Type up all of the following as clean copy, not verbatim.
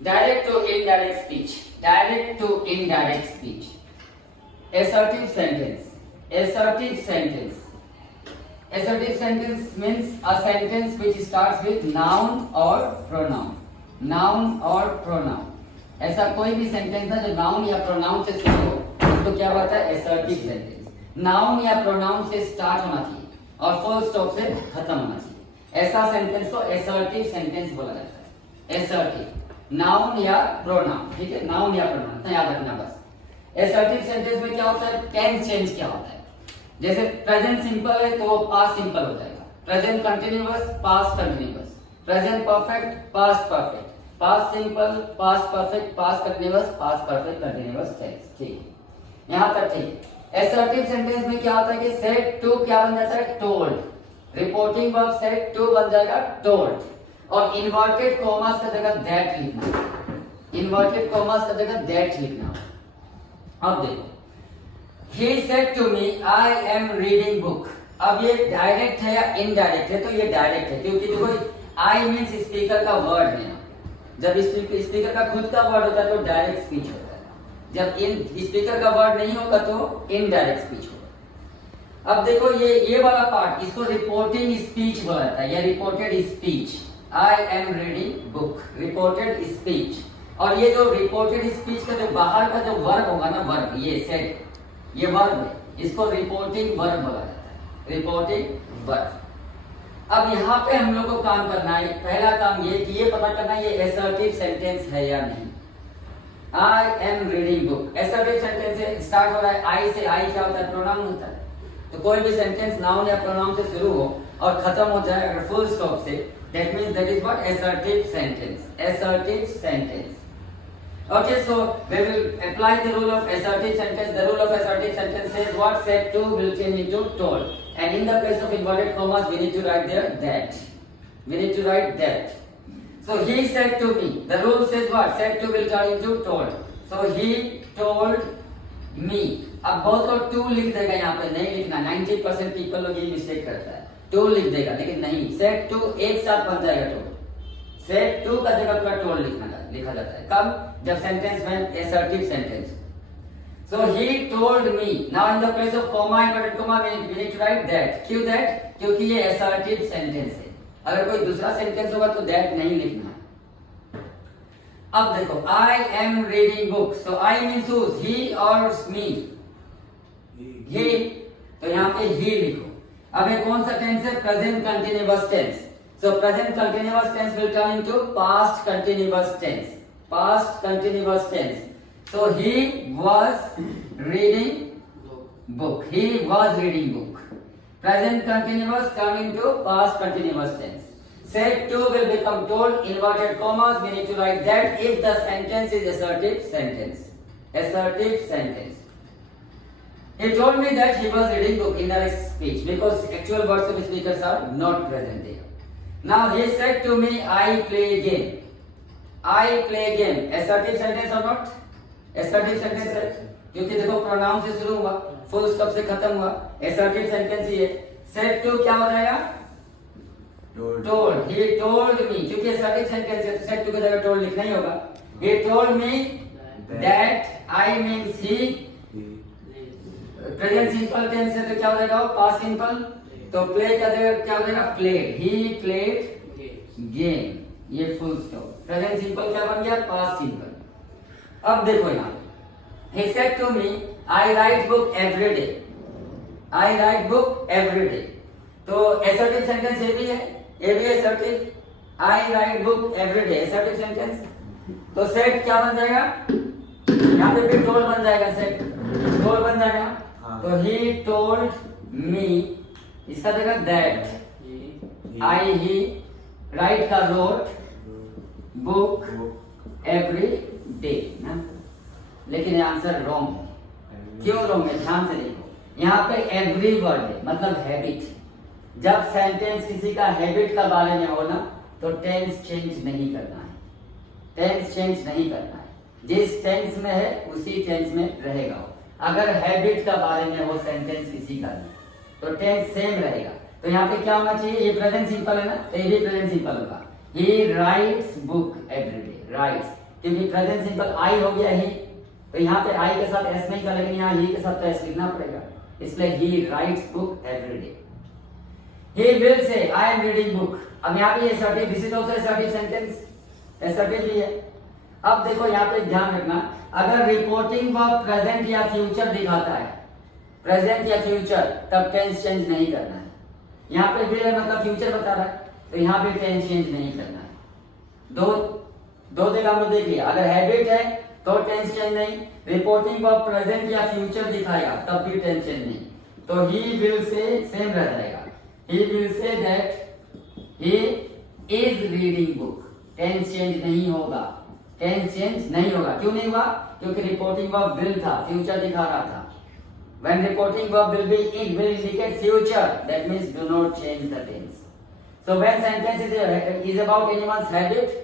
Direct to indirect speech. Direct to indirect speech. Assertive sentence. Assertive sentence. Assertive sentence means a sentence which starts with noun or pronoun. Noun or pronoun. ऐसा कोई भी sentence है जो noun या pronoun से शुरू हो उसको क्या बोलता है? assertive sentence. नाउन या प्रोनाउन से स्टार्ट होना चाहिए और फुल स्टॉप से खत्म होना चाहिए. ऐसा सेंटेंस को assertive sentence बोला जाता है. assertive. नाउन या प्रोनाउन. ठीक है, नाउन या प्रोनाउन तो याद रखना बस. assertive sentence में क्या होता है? टेंस चेंज क्या होता है? जैसे प्रेजेंट सिंपल है तो पास्ट सिंपल हो जाएगा. Present continuous, past continuous. Present perfect, past perfect. Past simple, past perfect, past continuous, past perfect continuous tense. ठीक, यहां तक ठीक. assertive sentence में क्या होता है कि said to क्या बन जाता है? told. Reporting verb said to बन जाएगा told. और इन्वर्टेड कॉमास का जगह that लिखना. इन्वर्टेड कॉमास का जगह that लिखना. अब देखो, he said to me I am reading book. अब ये डायरेक्ट है या इनडायरेक्ट है? तो ये डायरेक्ट है क्योंकि देखो I मींस स्पीकर का वर्ड है. जब स्पीकर का खुद का वर्ड होता है तो डायरेक्ट स्पीच होता है. जब इन स्पीकर का वर्ड नहीं होगा तो इनडायरेक्ट स्पीच होगा. अब देखो ये वाला पार्ट इसको रिपोर्टिंग स्पीच बोला जाता है या reported speech. I am reading book. Reported speech. और ये जो रिपोर्टेड स्पीच का जो बाहर का जो वर्ब होगा ना, वर्ब ये सेड, ये वर्ब है, इसको रिपोर्टिंग वर्ब बोला जाता है. Reporting verb. अब यहाँ पे हम लोग को काम करना है. पहला काम ये कि ये पता करना है ये assertive सेंटेंस है या नहीं. I am reading book. assertive sentence से स्टार्ट हो रहा है. I से I क्या होता है? प्रोनाउन होता है. तो कोई भी सेंटेंस नाउन या प्रोनाउन से शुरू हो और खत्म हो जाए अगर फुल स्टॉप से, that means that is what assertive sentence. Assertive sentence. Okay, so we will apply the rule of assertive sentence. The rule of assertive sentence says what? Said to will change into told. And in the place of inverted commas, we need to write there that. We need to write that. So he said to me. The rule says what? Said to will turn into told. So he told me. अब बहुत लोग to लिख देगा यहाँ पे, नहीं लिखना. 90% people लोग ये मिस्टेक करता है. to लिख देगा लेकिन नहीं. said to एक साथ बन जाएगा told. said to का जगह पर told लिखा जाता है. कब? जब सेंटेंस में assertive sentence. So he told me. Now in the place of comma inverted comma we need to write that. क्यों that? क्योंकि ये assertive sentence है. अगर कोई दूसरा सेंटेंस होगा तो that नहीं लिखना. अब देखो, I am reading book. So I means who's? He or me? He. तो यहाँ पे he लिखो. अब ये कौन सा टेंस है? Present continuous tense. So present continuous tense will turn into past continuous tense. Past continuous tense. So he was reading book. He was reading book. Present continuous turn into past continuous tense. Said to will become told. Inverted commas we need to write that if the sentence is assertive sentence. Assertive sentence. He told me that he was reading book. Indirect speech because actual words of speakers are not present there. Now he said to me I play game. I play game. Assertive sentence or not? Assertive sentence है क्योंकि देखो pronoun से शुरू हुआ, full stop से खत्म हुआ. Assertive sentence ही है. Said to क्या हो जाएगा? Told. He told me. क्योंकि assertive sentence है तो said to की जगह told लिखना ही होगा. He told me that. I means he. Present simple tense है तो क्या हो जाएगा? Past simple. तो प्ले का जगह क्या हो जाएगा? प्लेड. He played game. ये फुल स्टॉप. प्रेजेंट सिंपल क्या बन गया? Past simple. अब देखो यहाँ, he said to me I write book every day. I write book every day. तो assertive sentence ये भी है, ये भी assertive. I write book every day. assertive sentence. तो said क्या बन जाएगा? यहाँ पे भी told बन जाएगा. said told बन जाएगा. तो he told me, इसका जगह that. he write का wrote book every डे ना. लेकिन आंसर रॉन्ग है. क्यों रॉन्ग है? ध्यान से देखो. यहाँ पे एवरी वर्ड है मतलब हैबिट. जब सेंटेंस किसी का हैबिट का बारे में हो ना तो टेंस चेंज नहीं करना है. टेंस चेंज नहीं करना है. जिस टेंस में है उसी टेंस में रहेगा. अगर हैबिट का बारे में हो सेंटेंस किसी का तो टेंस सेम रहेगा. तो यहाँ पे क्या होना चाहिए? ये प्रेजेंट सिंपल है ना, तो ये भी प्रेजेंट सिंपल होगा. He writes book every day. Writes. क्योंकि प्रेजेंट सिंपल आई हो गया ही, तो यहाँ पे आई के साथ एस नहीं चलेगा, यहाँ ही के साथ तो एस लिखना पड़ेगा, इसलिए ही rights book every day. He will से आई एम रीडिंग बुक। अब यहाँ पे assertive, this is also assertive sentence, assertive भी है। अब देखो यहाँ पे ध्यान रखना, अगर रिपोर्टिंग वर्ब प्रेजेंट या फ्यूचर दिखाता है, प्रेजेंट या फ्यूचर, तब टेंस चेंज नहीं करना है। यहाँ पे विल है मतलब फ्यूचर बता रहा है, तो यहाँ पे टेंस चेंज नहीं करना है। दो जगह हमने देख लिया, अगर हैबिट है तो टेंस चेंज नहीं, रिपोर्टिंग वर्ब प्रेजेंट या फ्यूचर दिखाएगा तब भी टेंस चेंज नहीं। तो ही विल से सेम रह जाएगा, he will say that he is reading book, tense change नहीं होगा, टेंस चेंज नहीं होगा। क्यों नहीं हुआ? क्योंकि रिपोर्टिंग वर्ब विल था, फ्यूचर दिखा रहा था। When reporting verb will indicate future, that means do not change the tense. So when sentence is about anyone's habit,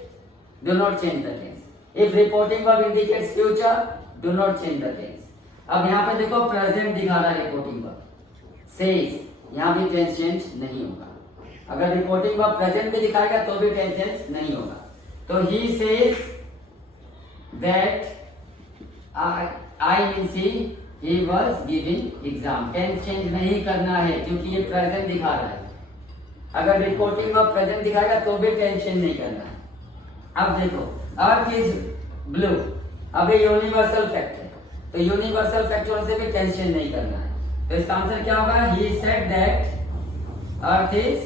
do not change the tense. If reporting verb indicates future, do not change the tense. अब यहाँ पे देखो present दिखा रहा है reporting verb, says, यहाँ भी tense change नहीं होगा। अगर reporting verb present भी दिखाएगा तो भी tense change नहीं होगा। तो he says that I means he was giving exam, tense change नहीं करना है क्योंकि ये प्रेजेंट दिखा रहा है। अगर रिपोर्टिंग वर्ब प्रेजेंट दिखाएगा तो भी टेंस चेंज नहीं करना है। अब देखो अर्थ इज ब्लू, अब ये यूनिवर्सल फैक्ट है, तो यूनिवर्सल फैक्ट होने से भी टेंस चेंज नहीं करना है। तो इसका आंसर क्या होगा? He said that earth is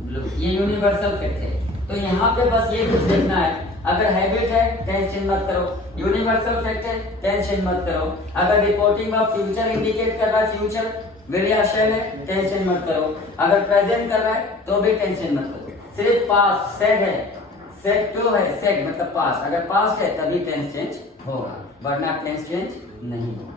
blue, ये यूनिवर्सल फैक्ट है। तो यहाँ पे बस ये कुछ देखना है, अगर हैबिट है टेंस चेंज मत करो, यूनिवर्सल फैक्ट है टेंस चेंज मत करो, अगर रिपोर्टिंग वर्ब फ्यूचर इंडिकेट कर रहा है, फ्यूचर विल या शैल है, टेंस चेंज मत करो, अगर प्रेजेंट कर रहा है तो भी टेंस चेंज मत करो। सिर्फ पास्ट सेड है, सेड टू है, सेड मतलब पास्ट, अगर पास्ट है तभी टेंस चेंज होगा, वरना टेंस चेंज नहीं होगा।